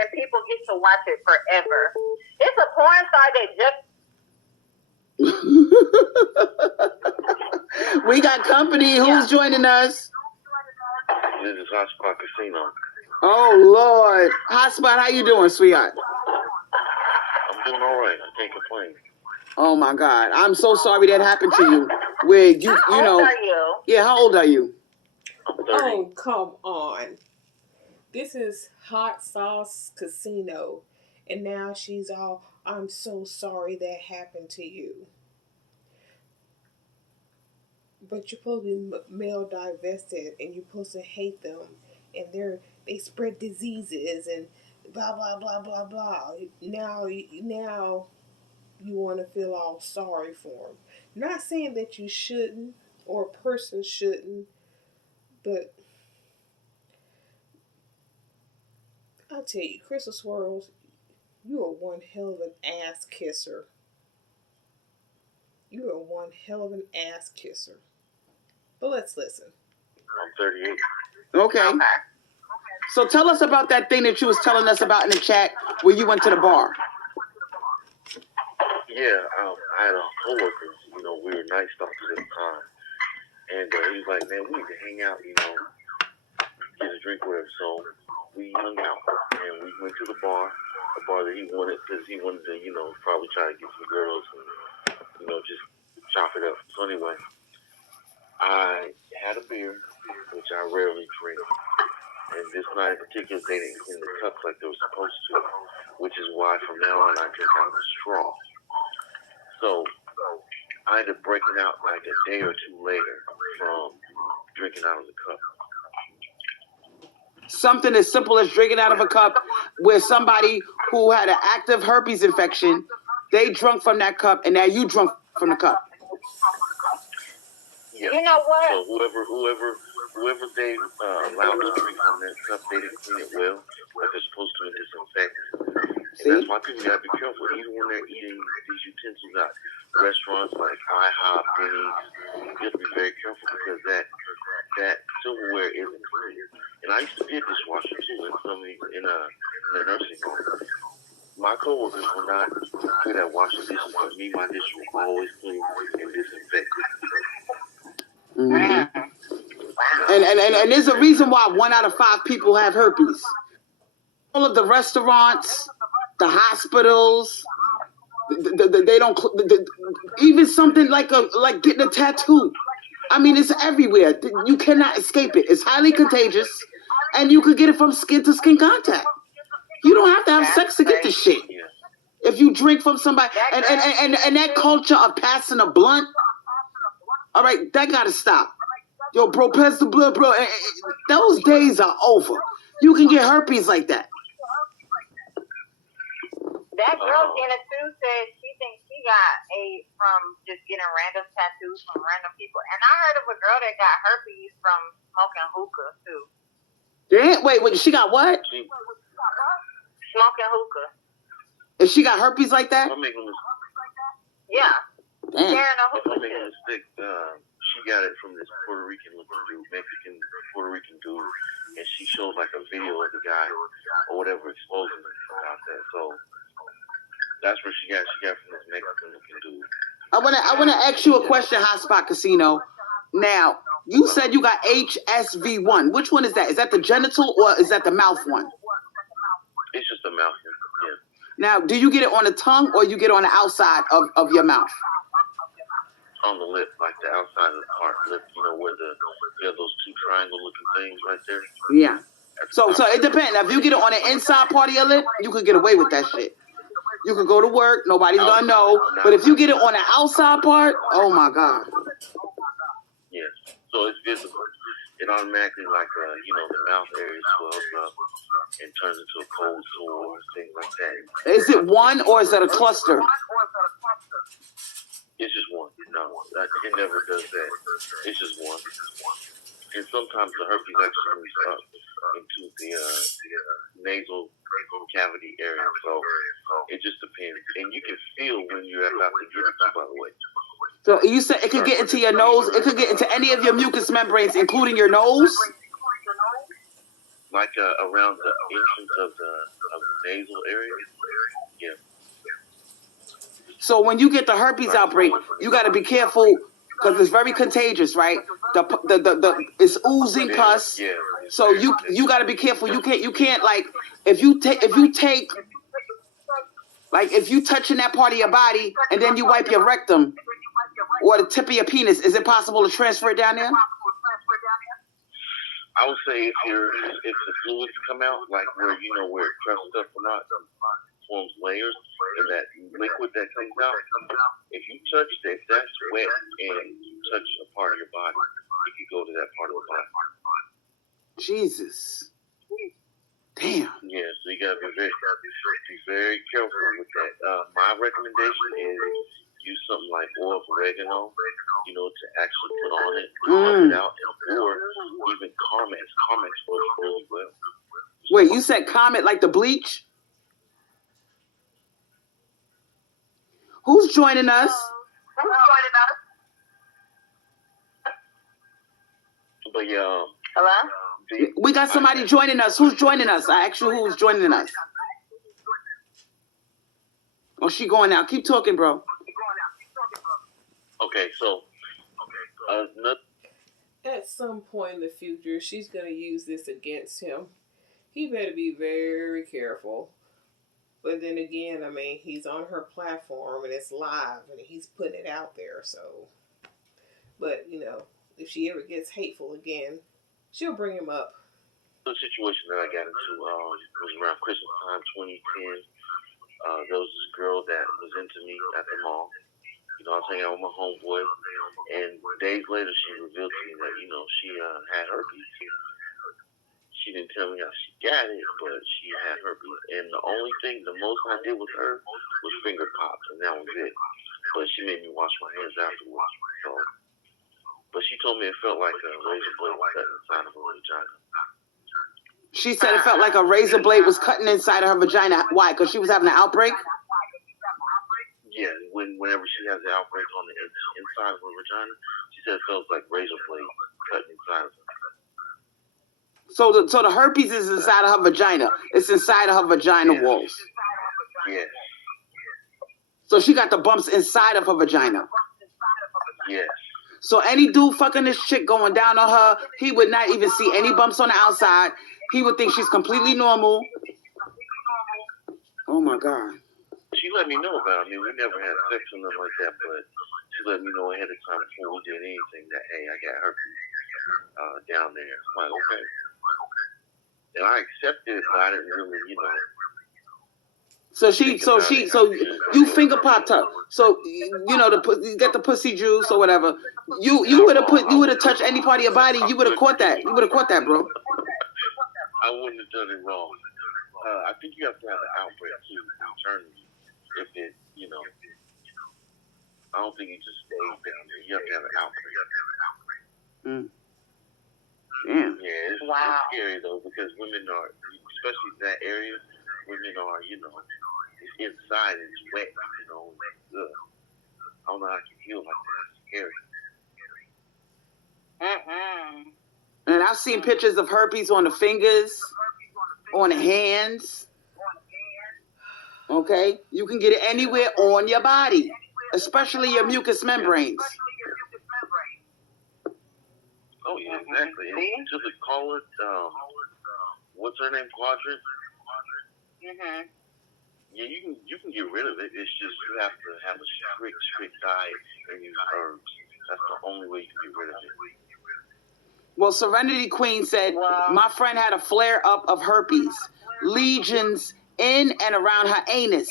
and people get to watch it forever. It's a porn site that just. We got company. Who's joining us? This is Hotspot Casino. Oh Lord, Hotspot, how you doing, sweetheart? I'm doing all right. I can't complain. Oh my God, I'm so sorry that happened to you. Where you know? How old are you? Yeah, how old are you? I'm 30. Oh, come on. This is Hot Sauce Casino. And now she's all, I'm so sorry that happened to you. But you're supposed to be male divested and you're supposed to hate them. And they spread diseases and blah, blah, blah, blah, blah. Now you want to feel all sorry for them. Not saying that you shouldn't or a person shouldn't, but I'll tell you, Crystal Swirls, you are one hell of an ass kisser. You are one hell of an ass kisser. But let's listen. I'm 38. Okay. So tell us about that thing that you was telling us about in the chat where you went to the bar. Yeah, I had a coworker. You know, we were night stalkers at the time, and he was like, "Man, we need to hang out. You know, get a drink with him." So we hung out, and we went to the bar that he wanted, because he wanted to, you know, probably try to get some girls and, you know, just chop it up. So anyway, I had a beer, which I rarely drink. And this night in particular, they didn't clean the cups like they were supposed to, which is why from now on I drink out of a straw. So I ended up breaking out like a day or two later from drinking out of the cup. Something as simple as drinking out of a cup, where somebody who had an active herpes infection, they drunk from that cup, and now you drunk from the cup. Yeah. You know what? So whoever they allowed to drink from that cup, they didn't clean it well, like they're supposed to, and disinfect. And that's why people gotta be careful, even when they're eating these utensils at restaurants like IHOP, Denny's. You have to be very careful, because that silverware isn't clean. And I used to be a dishwasher too in a nursing home. My coworkers were not good at washing dishes, but me, my dishes were always clean and disinfected. Mm-hmm. And there's a reason why 1 out of 5 people have herpes. All of the restaurants, the hospitals, they don't even something like getting a tattoo. I mean, it's everywhere. You cannot escape it. It's highly contagious, and you could get it from skin to skin contact. You don't have to have sex to get this shit. If you drink from somebody, and that culture of passing a blunt, all right, that gotta stop. Yo, bro, pass the blood, bro. Those days are over. You can get herpes like that. That girl, Jenna, too, said she thinks she got AIDS from just getting random tattoos from random people. And I heard of a girl that got herpes from smoking hookah, too. Damn, wait, she got what? Smoking hookah. And she got herpes like that? Yeah. Damn. Sharing a If hookah. I'm making a mistake, she got it from this Puerto Rican looking dude, Puerto Rican dude, and she showed like a video of the guy or whatever exposing it about that. So that's where she got from this Mexican looking dude. I wanna ask you a question, Hotspot Casino. Now, you said you got HSV1. Which one is that? Is that the genital or is that the mouth one? It's just a mouth one, yeah. Now, do you get it on the tongue or you get it on the outside of your mouth? On the lip, like the outside of the part lip, you know, where you have those 2 triangle looking things right there. Yeah. So it depends. If you get it on the inside part of your lip, you could get away with that shit. You could go to work, nobody's gonna know. But if you get it on the outside part, oh my God. Yes. So it's visible. It automatically, like, the mouth area swells up and turns into a cold sore, things like that. Is it one or is it a cluster? It's just one. No, it never does that. It's just one. And sometimes the herpes actually moves up into the nasal cavity area. So it just depends. And you can feel when you're about to get it, by the way. So you said it could get into your nose. It could get into any of your mucous membranes, including your nose? Like around the entrance of nasal area. Yeah. So when you get the herpes outbreak, you got to be careful because it's very contagious, right? The it's oozing pus. Yeah. So you got to be careful. You can't like if you take like if you touching that part of your body and then you wipe your rectum or the tip of your penis, is it possible to transfer it down there? I would say if the fluids come out, like where where it crusted up or not, forms layers, and that liquid that comes out, if you touch that, if that's wet and you touch a part of your body, it could go to that part of the body. Jesus. Damn. Yeah, so you gotta be very careful with that. My recommendation is use something like oil of oregano, to actually put on it, rub it out, or even Carmex. Carmex works really well. Wait, you said Comet like the bleach? Who's joining us? But yeah. Hello? We got somebody joining us. Who's joining us? I asked you who's joining us. Oh, she going now. Keep talking, bro. Okay, so At some point in the future, she's going to use this against him. He better be very careful. But then again, I mean, he's on her platform and it's live and he's putting it out there. So, but if she ever gets hateful again, she'll bring him up. The situation that I got into was around Christmas time, 2010. There was this girl that was into me at the mall. I was hanging out with my homeboy, and days later she revealed to me that she had herpes. She didn't tell me how she got it, but she had herpes. And the most I did with her was finger pops, and that was it. But she made me wash my hands afterwards. So, but she told me it felt like a razor blade was cut inside of her vagina. She said it felt like a razor blade was cutting inside of her vagina. Why? Because she was having an outbreak? Yeah, whenever she has the outbreak on the inside of her vagina, she said it feels like razor blade cutting inside of her. So the herpes is inside of her vagina. It's inside of her vagina walls. Yes. So she got the bumps inside of her vagina. Yes. So any dude fucking this chick going down on her, he would not even see any bumps on the outside. He would think she's completely normal. Oh my God. She let me know about it. I mean, we never had sex or nothing like that, but she let me know ahead of time before we did anything that, hey, I got herpes down there. I'm like, okay. And I accepted it, but I didn't really, So you finger popped her. So you get the pussy juice or whatever. You would have touched any part of your body. You would have caught that. You would have caught that, bro. I wouldn't have done it wrong. I think you have to have an outbreak too internally. If it, I don't think it just stays down there. You have to have an outbreak. Damn. Yeah, it's scary though because women are, especially in that area, women are, it's inside, it's wet, I don't know how you feel like that. It's scary. And I've seen pictures of herpes on the fingers, on the hands. Okay? You can get it anywhere on your body, especially your mucous membranes. Oh, yeah, exactly. And to the call it, what's her name, Quadrant? Mm-hmm. Yeah, you can get rid of it. It's just you have to have a strict diet and use herbs. That's the only way you can get rid of it. Well, Serenity Queen said, my friend had a flare-up of herpes, lesions in and around her anus.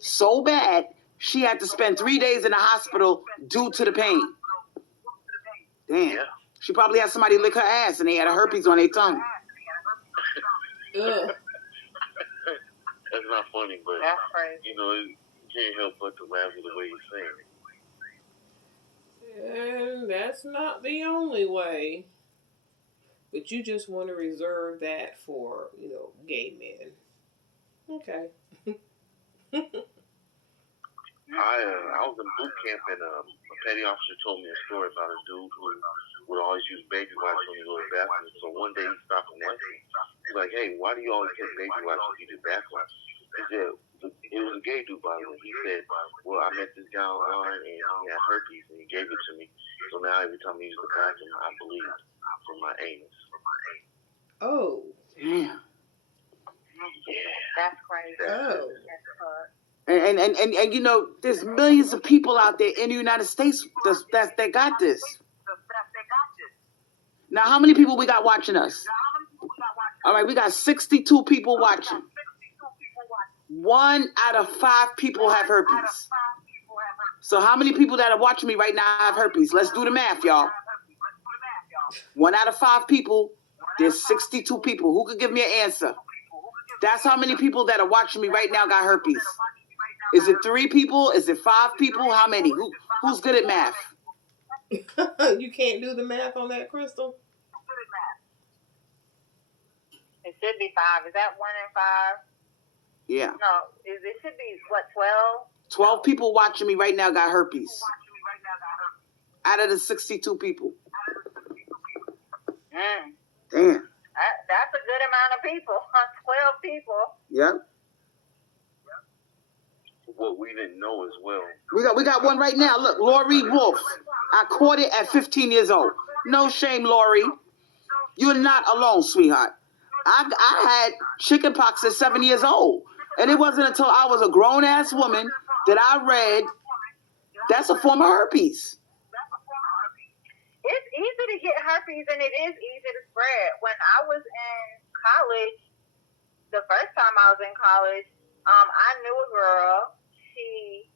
So bad, she had to spend 3 days in the hospital due to the pain. Damn. Yeah. She probably had somebody lick her ass and they had a herpes on their tongue. Ugh. That's not funny, but, That's crazy. you can't help but to laugh at the way you're saying it. And that's not the only way. But you just want to reserve that for, gay men. Okay. I was in boot camp and a petty officer told me a story about a dude who would always use baby wipes when you go to the bathroom. So one day he stopped and asked me, he's like, hey, why do you always take baby wipes when you do the bathroom? He said, it was a gay dude, by the way. He said, well, I met this guy online and he had herpes and he gave it to me. So now every time I use the bathroom, I bleed from my anus. Oh. Damn. Yeah. That's crazy. Oh. That's hard. And you know, there's millions of people out there in the United States that got this. Now, how many people we got watching us? All right, we got 62 people watching. 1 out of 5 people have herpes. So how many people that are watching me right now have herpes? Let's do the math, y'all. 1 out of 5 people, there's 62 people. Who could give me an answer? That's how many people that are watching me right now got herpes. Is it 3 people? Is it 5 people? How many? Who's good at math? You can't do the math on that, Crystal? It should be 5. Is that 1 in 5? Yeah. No, it should be, what, 12? 12 people watching me right now got herpes. Out of the 62 people. Mm. Damn. That's a good amount of people. 12 people. Yep. What we didn't know as well. We got one right now. Look, Lori Wolf. I caught it at 15 years old. No shame, Lori. You're not alone, sweetheart. I had chickenpox at 7 years old. And it wasn't until I was a grown-ass woman that I read that's a form of herpes. It's easy to get herpes, and it is easy to spread. When I was in college, the first time I was in college, I knew a girl. She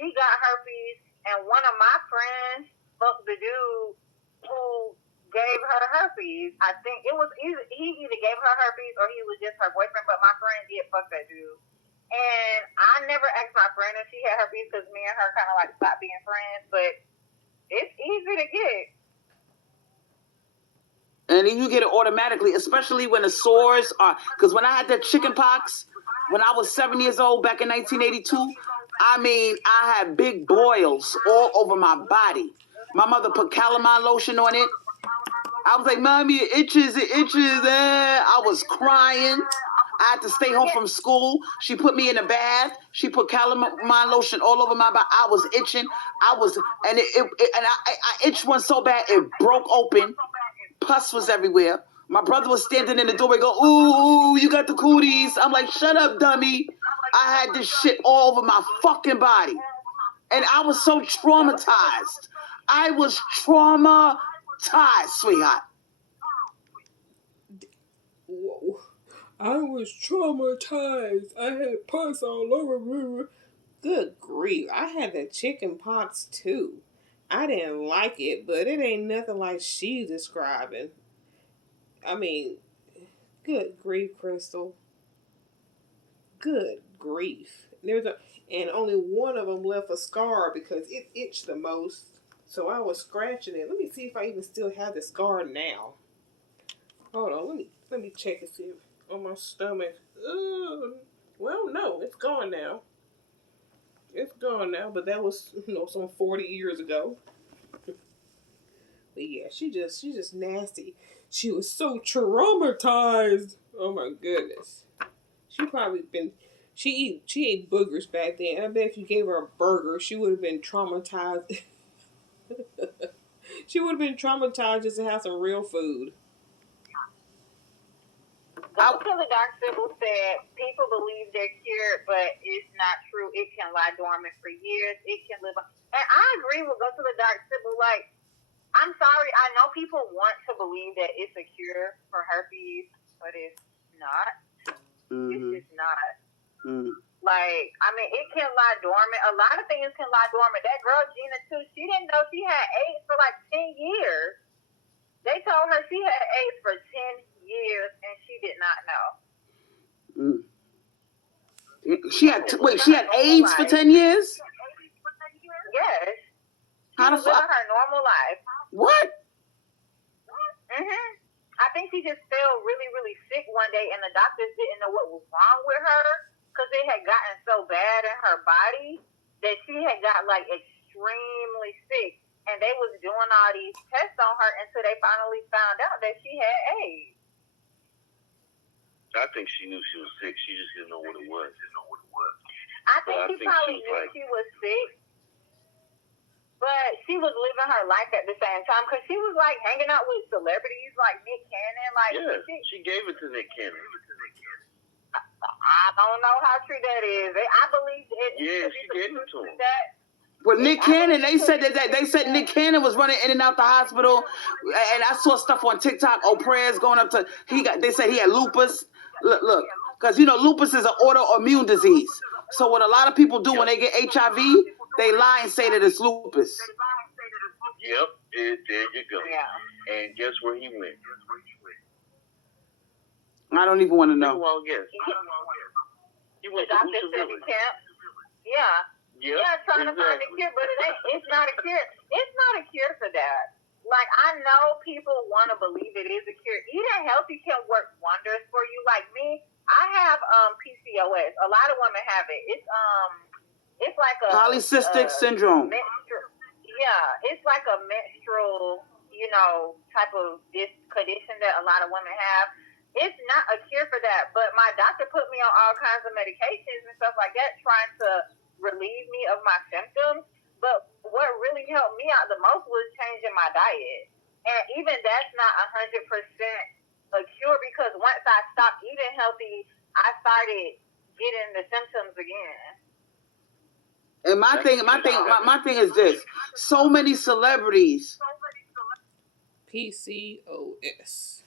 got herpes, and one of my friends fucked the dude who gave her herpes. I think it was he either gave her herpes or he was just her boyfriend, but my friend did fuck that dude. And I never asked my friend if she had herpes because me and her kind of like stopped being friends, but it's easy to get. And you get it automatically, especially when the sores are, because when I had that chicken pox, when I was 7 years old back in 1982, I mean, I had big boils all over my body. My mother put calamine lotion on it. I was like, Mommy, it itches. I was crying. I had to stay home from school. She put me in a bath. She put calamine lotion all over my body. I was itching. I itched one so bad it broke open. Pus was everywhere. My brother was standing in the doorway going, ooh, you got the cooties. I'm like, shut up, dummy. I had this shit all over my fucking body. And I was so traumatized. I was traumatized, sweetheart. Whoa. I was traumatized. I had pus all over me. Good grief. I had the chicken pox too. I didn't like it, but it ain't nothing like she's describing. I mean, good grief, Crystal. Good grief. And only one of them left a scar because it itched the most. So I was scratching it. Let me see if I even still have the scar now. Hold on, let me check and see if on my stomach. Well, no, it's gone now. It's gone now, but that was some 40 years ago. But yeah, she just nasty. She was so traumatized. Oh my goodness. She ate boogers back then. I bet if you gave her a burger, she would have been traumatized. She would have been traumatized just to have some real food. Until the Dark Sybil said, people believe they're cured, but it's not true. It can lie dormant for years. It can live on. And I agree with Go to the Dark Sybil. Like, I'm sorry, I know people want to believe that it's a cure for herpes, but it's not. Mm-hmm. It's just not. Mm-hmm. Like, I mean, it can lie dormant. A lot of things can lie dormant. That girl, Gina, too, she didn't know she had AIDS for like 10 years. They told her she had AIDS for 10 years, and she did not know. She had AIDS for 10 years? Yes. She was living her normal life. What? Mm-hmm. I think she just felt really, really sick one day, and the doctors didn't know what was wrong with her because it had gotten so bad in her body that she had got, like, extremely sick. and they was doing all these tests on her until they finally found out that she had AIDS. I think she knew she was sick. She just didn't know what it was. I think she probably knew she was sick, but she was living her life at the same time because she was like hanging out with celebrities like Nick Cannon. Like, yeah, she gave it to Nick Cannon. I don't know how true that is. I believe it. Yeah, she gave it to him. Well, Nick Cannon, they said Nick Cannon was running in and out the hospital, and I saw stuff on TikTok. Oh, prayers going up to they said he had lupus. Look, because lupus is an autoimmune disease. So what a lot of people do when they get HIV, they lie and say that it's lupus. Yep, there you go. Yeah. And guess where he went? I don't even want to know. Well, yes. He went to Dr. Sebi Camp. Yeah. Yep, yeah, trying to find a cure, but it's not a cure. It's not a cure for that. Like, I know people want to believe it is a cure. Eating healthy can work wonders for you. Like me, I have PCOS. A lot of women have it. It's like a polycystic syndrome. Yeah, it's like a menstrual, type of condition that a lot of women have. It's not a cure for that, but my doctor put me on all kinds of medications and stuff like that, trying to relieve me of my symptoms. But what really helped me out the most was changing my diet. And even that's not 100% a cure, because once I stopped eating healthy, I started getting the symptoms again. And my thing is this: so many celebrities. PCOS.